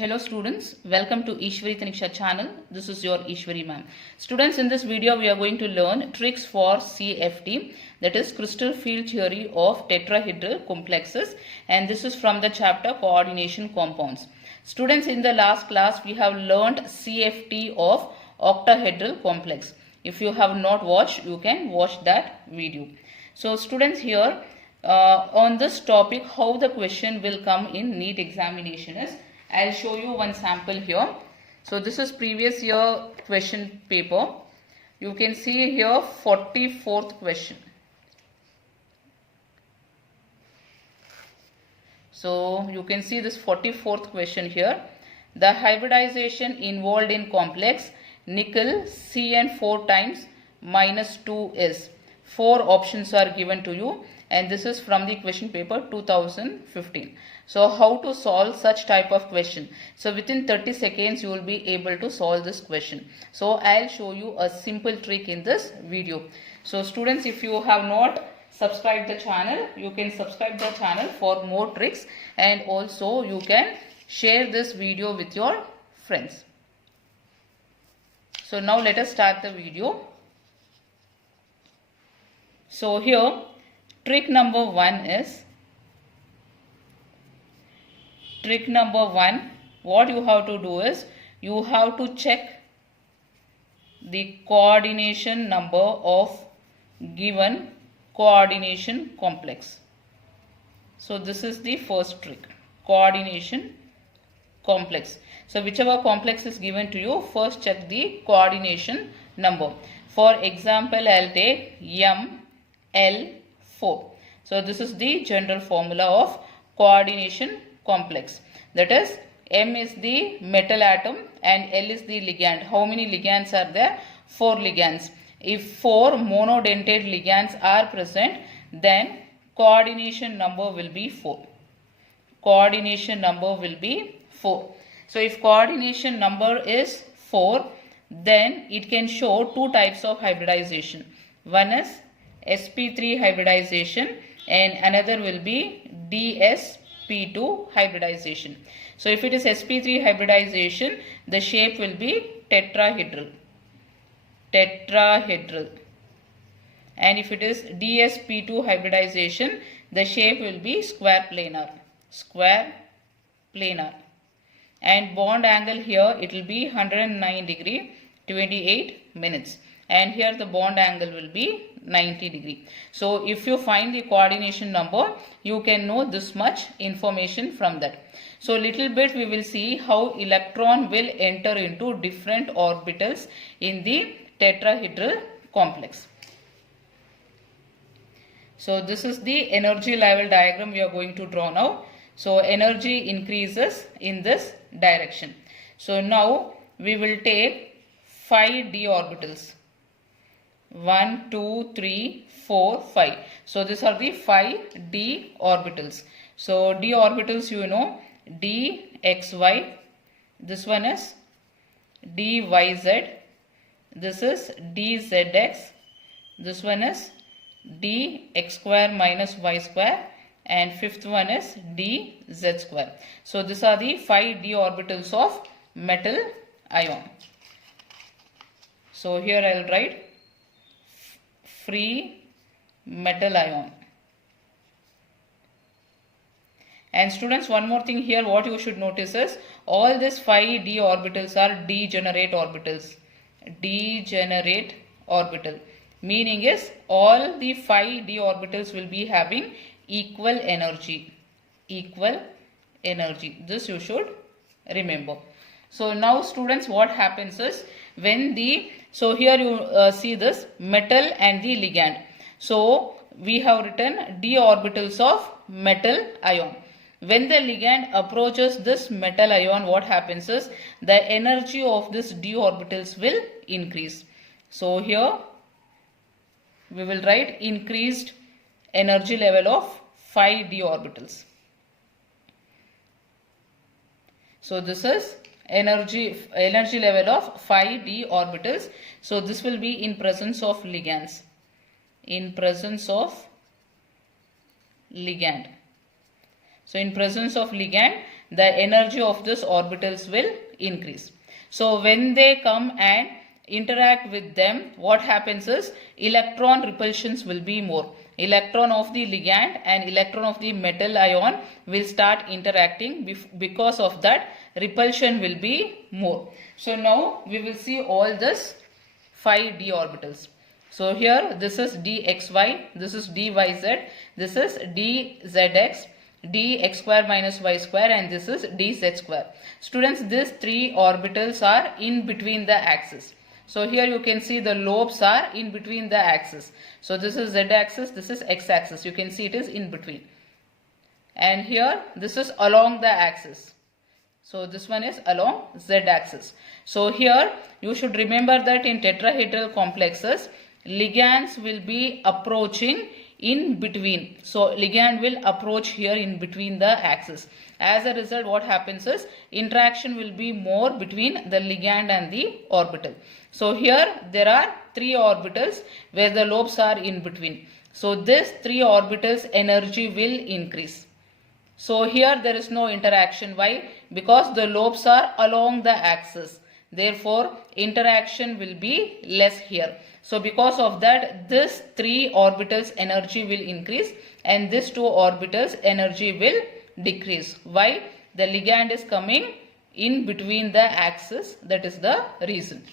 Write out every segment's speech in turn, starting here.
Hello students, welcome to Eshwari Thaniksha channel. This is your Eshwari ma'am. Students, in this video we are going to learn tricks for CFT, that is crystal field theory of tetrahedral complexes, and this is from the chapter coordination compounds. Students, in the last class we have learned CFT of octahedral complex. If you have not watched, you can watch that video. So students, here on this topic, how the question will come in NEET examination is, I'll show you one sample here. So this is previous year question paper. You can see here 44th question. So you can see this 44th question here. The hybridization involved in complex nickel CN4 times minus 2 is. 4 options are given to you, and this is from the question paper 2015. So how to solve such type of question? So within 30 seconds you will be able to solve this question. So I'll show you a simple trick in this video. So students, if you have not subscribed the channel, you can subscribe the channel for more tricks, and also you can share this video with your friends. So now let us start the video. So here trick number 1 is, what you have to do is, you have to check the coordination number of given coordination complex. So this is the first trick, coordination complex. So whichever complex is given to you, first check the coordination number. For example, I'll take ML4. So this is the general formula of coordination complex. That is, M is the metal atom and L is the ligand. How many ligands are there? 4 ligands. If 4 monodentate ligands are present, then coordination number will be 4. Coordination number will be 4. So if coordination number is 4, then it can show 2 types of hybridization. One is sp3 hybridization and another will be dsp2 hybridization. So if it is sp3 hybridization, the shape will be tetrahedral. And if it is dsp2 hybridization, the shape will be square planar. And bond angle here, it will be 109 degree 28 minutes, and here the bond angle will be 90 degree. So if you find the coordination number, you can know this much information from that. So little bit we will see how electron will enter into different orbitals in the tetrahedral complex. So this is the energy level diagram we are going to draw now. So energy increases in this direction. So now we will take 5 d orbitals. 1, 2, 3, 4, 5. So these are the 5 d orbitals. So d orbitals, you know, dxy, this one is dyz, this is dzx, this one is dx square minus y square, and fifth one is dz square. So these are the 5 d orbitals of metal ion. So here I will write free metal ion. And students, one more thing here, what you should notice is, all these 5 d orbitals are degenerate orbitals. Degenerate orbital, meaning is all the 5 d orbitals will be having equal energy. This you should remember. So now students, what happens is, when the, so here you see this metal and the ligand. So we have written d orbitals of metal ion. When the ligand approaches this metal ion, what happens is, the energy of this d orbitals will increase. So here we will write increased energy level of 5 d orbitals. So this is energy level of 5 d orbitals. So this will be in presence of ligands. So in presence of ligand, the energy of these orbitals will increase. So when they come and interact with them, what happens is electron repulsions will be more. Electron of the ligand and electron of the metal ion will start interacting. Because of that, repulsion will be more. So now we will see all this 5 d orbitals. So here this is dxy, this is dyz, this is dzx, dx square minus y square, and this is dz square. Students, these 3 orbitals are in between the axis. So here you can see the lobes are in between the axis. So this is z axis, this is x axis. You can see it is in between. And here this is along the axis. So this one is along z axis. So here you should remember that in tetrahedral complexes, ligands will be approaching in between. So ligand will approach here in between the axis. As a result, what happens is interaction will be more between the ligand and the orbital. So here there are 3 orbitals where the lobes are in between. So this 3 orbitals energy will increase. So here there is no interaction. Why? Because the lobes are along the axis. Therefore, interaction will be less here. So because of that, this 3 orbitals energy will increase and this 2 orbitals energy will decrease. Why? The ligand is coming in between the axis. That is the reason.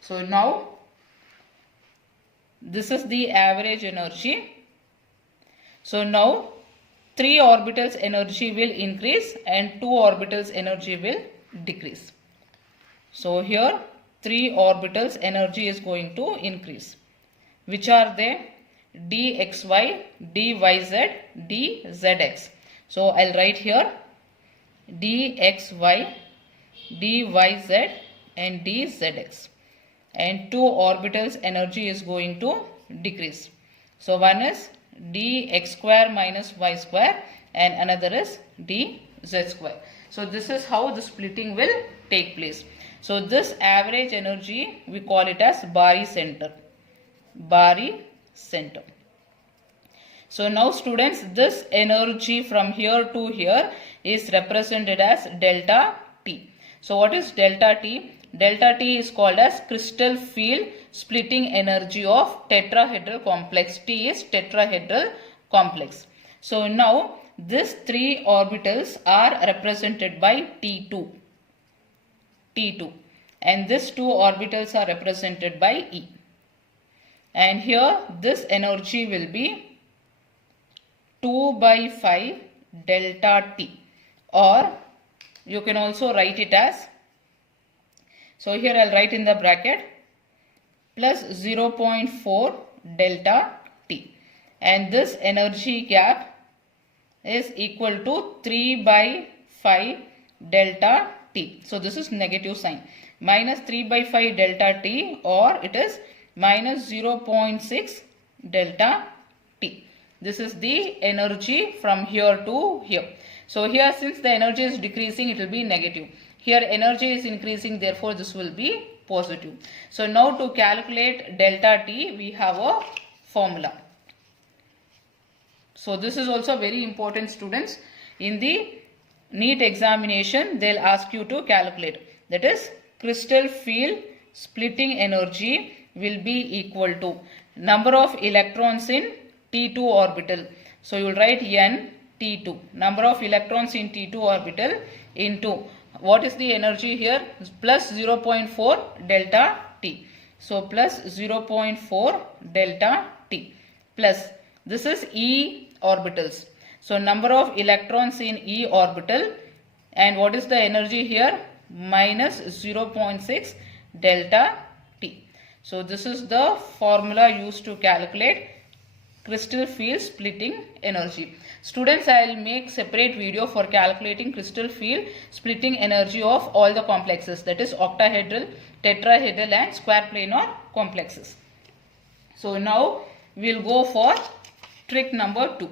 So now this is the average energy. So now 3 orbitals energy will increase and 2 orbitals energy will decrease. So here 3 orbitals energy is going to increase. Which are they? dxy, dyz, dzx. So I'll write here dxy, dyz and dzx. And 2 orbitals energy is going to decrease. So one is dx square minus y square and another is dz square. So this is how the splitting will take place. So this average energy we call it as barycenter. Barycenter. So now students, this energy from here to here is represented as delta T. So what is delta T? Delta T is called as crystal field splitting energy of tetrahedral complex. T is tetrahedral complex. So now these 3 orbitals are represented by T2. T2. And these 2 orbitals are represented by E. And here this energy will be 2 by 5 delta T, or you can also write it as, so here I'll write in the bracket plus 0.4 delta T, and this energy gap is equal to 3 by 5 delta T. So this is negative sign, minus 3 by 5 delta T, or it is minus 0.6 delta T. This is the energy from here to here. So here, since the energy is decreasing, it will be negative. Here energy is increasing, therefore this will be positive. So now to calculate delta T, we have a formula. So this is also very important, students. In the NEET examination, they'll ask you to calculate. That is, crystal field splitting energy will be equal to number of electrons in T2 orbital. So you will write N T2, number of electrons in T2 orbital, into what is the energy here? Plus 0.4 delta T. So plus 0.4 delta T plus, this is E orbitals. So number of electrons in E orbital, and what is the energy here? Minus 0.6 delta T. So this is the formula used to calculate crystal field splitting energy. Students, I will make separate video for calculating crystal field splitting energy of all the complexes, that is octahedral, tetrahedral and square planar complexes. So now we will go for trick number 2.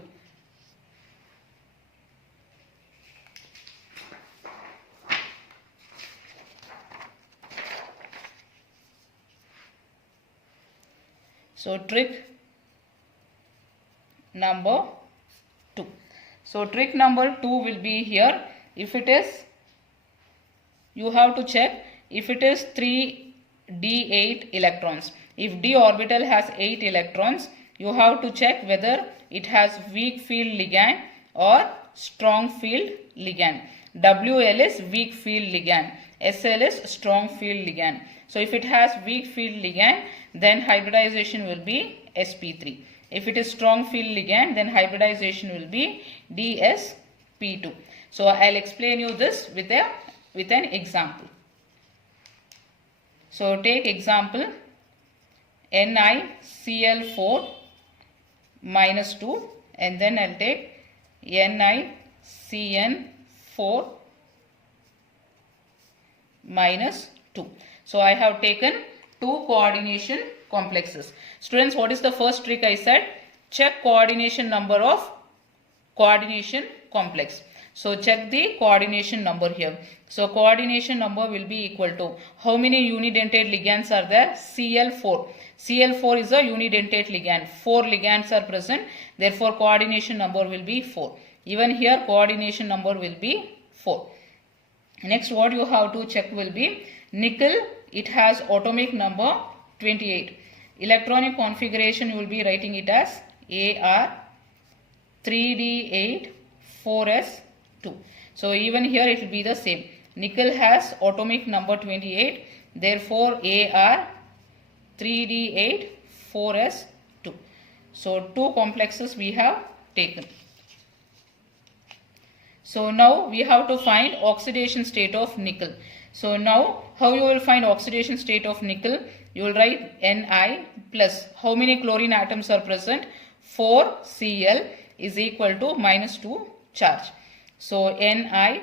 So trick number 2. So So trick number 2 will be here. If it is, you have to check if it is 3d8 electrons. If d orbital has 8 electrons, you have to check whether it has weak field ligand or strong field ligand. WL is weak field ligand. SL is strong field ligand. So if it has weak field ligand, then hybridization will be sp3. If it is strong field ligand, then hybridization will be dsp2. So I'll explain you this with an example. So take example NiCl4 minus 2, and then I'll take NiCN4 minus 2. So I have taken 2 coordination complexes. Students, what is the first trick I said? Check coordination number of coordination complex. So check the coordination number here. So coordination number will be equal to, how many unidentate ligands are there? Cl4. Cl4 is a unidentate ligand. 4 ligands are present. Therefore coordination number will be 4. Even here coordination number will be 4. Next, what you have to check will be nickel. It has atomic number 28. Electronic configuration, you will be writing it as Ar 3d8 4s2. So even here it will be the same. Nickel has atomic number 28. Therefore Ar 3d8 4s2. So 2 complexes we have taken. So now we have to find oxidation state of nickel. So now how you will find oxidation state of nickel? You will write Ni plus, how many chlorine atoms are present? 4 Cl is equal to minus 2 charge. So Ni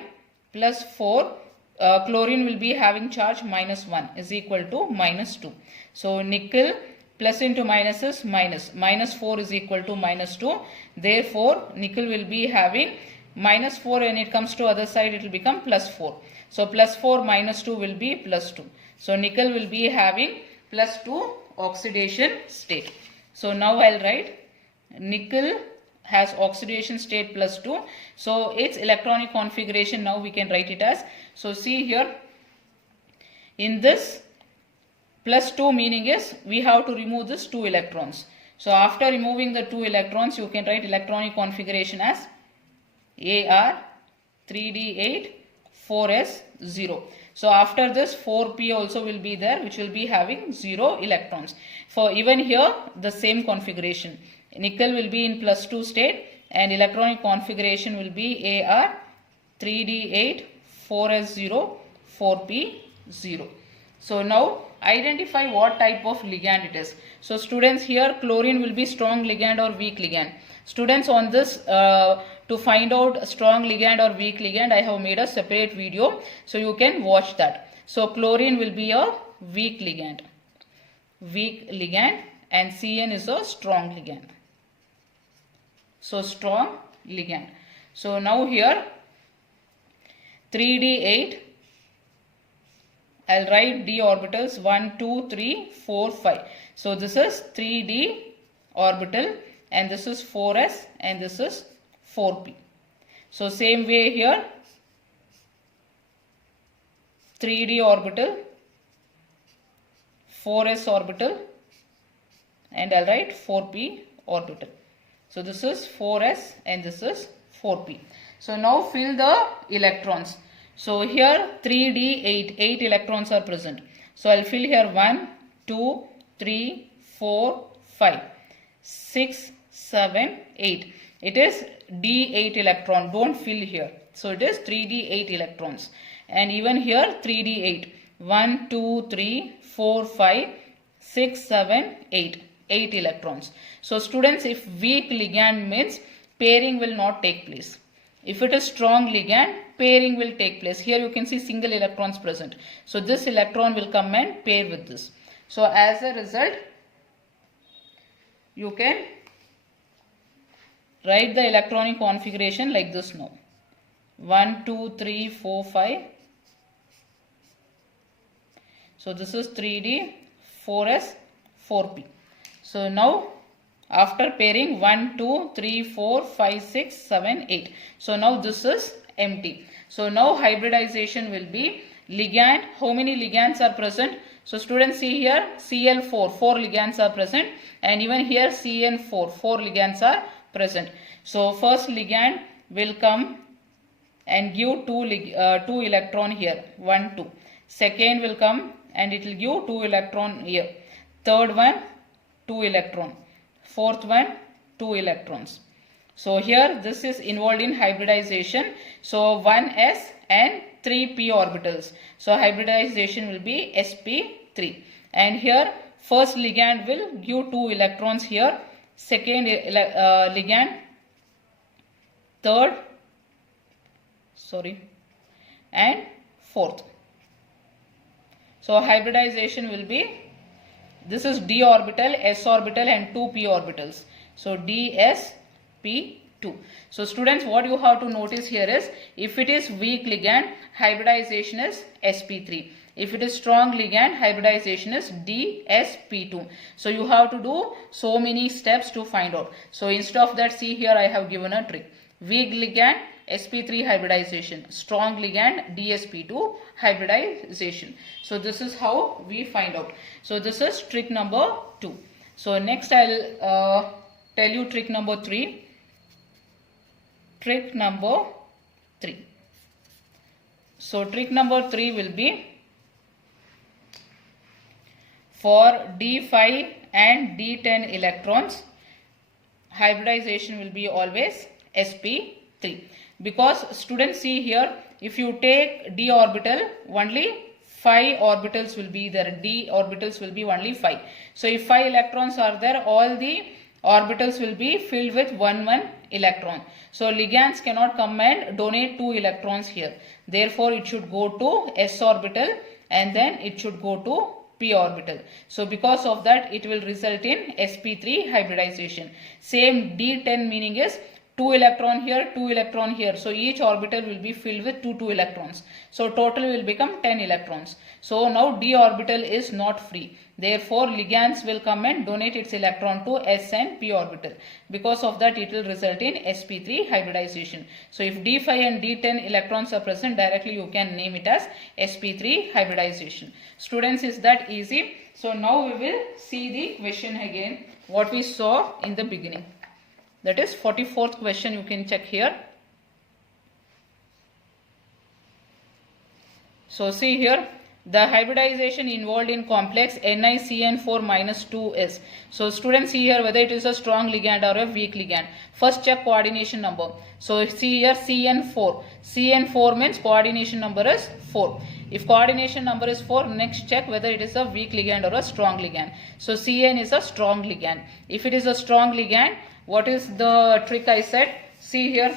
plus 4, chlorine will be having charge minus 1 is equal to minus 2. So nickel plus into minus is minus. Minus 4 is equal to minus 2. Therefore nickel will be having minus 4, when it comes to other side it will become plus 4. So plus 4 minus 2 will be plus 2. So nickel will be having plus 2 oxidation state. So now I'll write nickel has oxidation state plus 2. So its electronic configuration now we can write it as, so see here in this plus 2 meaning is we have to remove this 2 electrons. So after removing the 2 electrons you can write electronic configuration as Ar 3d8 4s0. So after this 4p also will be there, which will be having 0 electrons. For even here the same configuration. Nickel will be in plus 2 state and electronic configuration will be Ar 3d8 4s0 4p0. So now identify what type of ligand it is. So students, here chlorine will be strong ligand or weak ligand. Students, on this to find out strong ligand or weak ligand, I have made a separate video, so you can watch that. So chlorine will be a weak ligand, and Cn is a strong ligand. So strong ligand. So now here 3d8, I'll write d orbitals 1, 2, 3, 4, 5. So this is 3d orbital and this is 4s and this is 4p. So same way here 3d orbital, 4s orbital, and I'll write 4p orbital. So this is 4s and this is 4p. So now fill the electrons. So here 3d8, 8 electrons are present. So I'll fill here 1, 2, 3, 4, 5, 6, 7, 8. It is d8 electron. Don't fill here. So it is 3d8 electrons. And even here 3d8. 1, 2, 3, 4, 5, 6, 7, 8. 8 electrons. So students, if weak ligand means pairing will not take place. If it is strong ligand, pairing will take place. Here you can see single electrons present. So this electron will come and pair with this. So as a result, you can write the electronic configuration like this now. 1, 2, 3, 4, 5. So this is 3D, 4S, 4P. So now after pairing 1, 2, 3, 4, 5, 6, 7, 8. So now this is empty. So now hybridization will be ligand. How many ligands are present? So students, see here Cl4, 4 ligands are present, and even here Cn4, 4 ligands are present. So first ligand will come and give 2 electron here, 1, 2. Second will come and it will give 2 electron here. Third one, 2 electron. Fourth one, 2 electrons. So here this is involved in hybridization. So 1s and 3 p orbitals. So hybridization will be sp3. And here first ligand will give 2 electrons here. Second ligand, third, and fourth. So hybridization will be, this is d orbital, s orbital and 2 p orbitals. So dsp2. So students, what you have to notice here is, if it is weak ligand, hybridization is sp3. If it is strong ligand, hybridization is dsp2. So you have to do so many steps to find out. So instead of that, see here I have given a trick. Weak ligand, sp3 hybridization. Strong ligand, dsp2 hybridization. So this is how we find out. So this is trick number 2. So next I'll tell you trick number 3. Trick number 3. So trick number 3 will be, for d5 and d10 electrons, hybridization will be always sp3. Because students, see here, if you take d orbital, only 5 orbitals will be there. D orbitals will be only 5. So if 5 electrons are there, all the orbitals will be filled with 1 electron. So ligands cannot come and donate 2 electrons here. Therefore it should go to s orbital and then it should go to p orbital. So because of that, it will result in sp3 hybridization. Same d10 meaning is 2 electron here, 2 electron here. So each orbital will be filled with 2 electrons. So total will become 10 electrons. So now d orbital is not free. Therefore ligands will come and donate its electron to s and p orbital. Because of that, it will result in sp3 hybridization. So if d5 and d10 electrons are present, directly you can name it as sp3 hybridization. Students, is that easy? So now we will see the question again, what we saw in the beginning. That is 44th question, you can check here. So see here, the hybridization involved in complex NiCN4 minus 2 is. So students, see here whether it is a strong ligand or a weak ligand. First check coordination number. So see here CN4. CN4 means coordination number is 4. If coordination number is 4, next check whether it is a weak ligand or a strong ligand. So CN is a strong ligand. If it is a strong ligand, what is the trick I said? See here,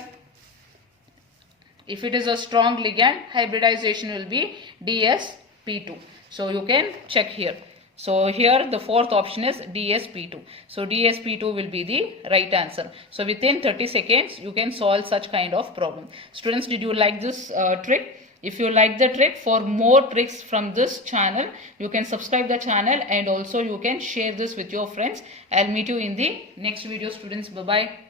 if it is a strong ligand, hybridization will be dsp2. So you can check here. So here the fourth option is dsp2. So dsp2 will be the right answer. So within 30 seconds you can solve such kind of problem. Students, did you like this trick? If you like the trick, for more tricks from this channel, you can subscribe the channel and also you can share this with your friends. I'll meet you in the next video, students. Bye bye.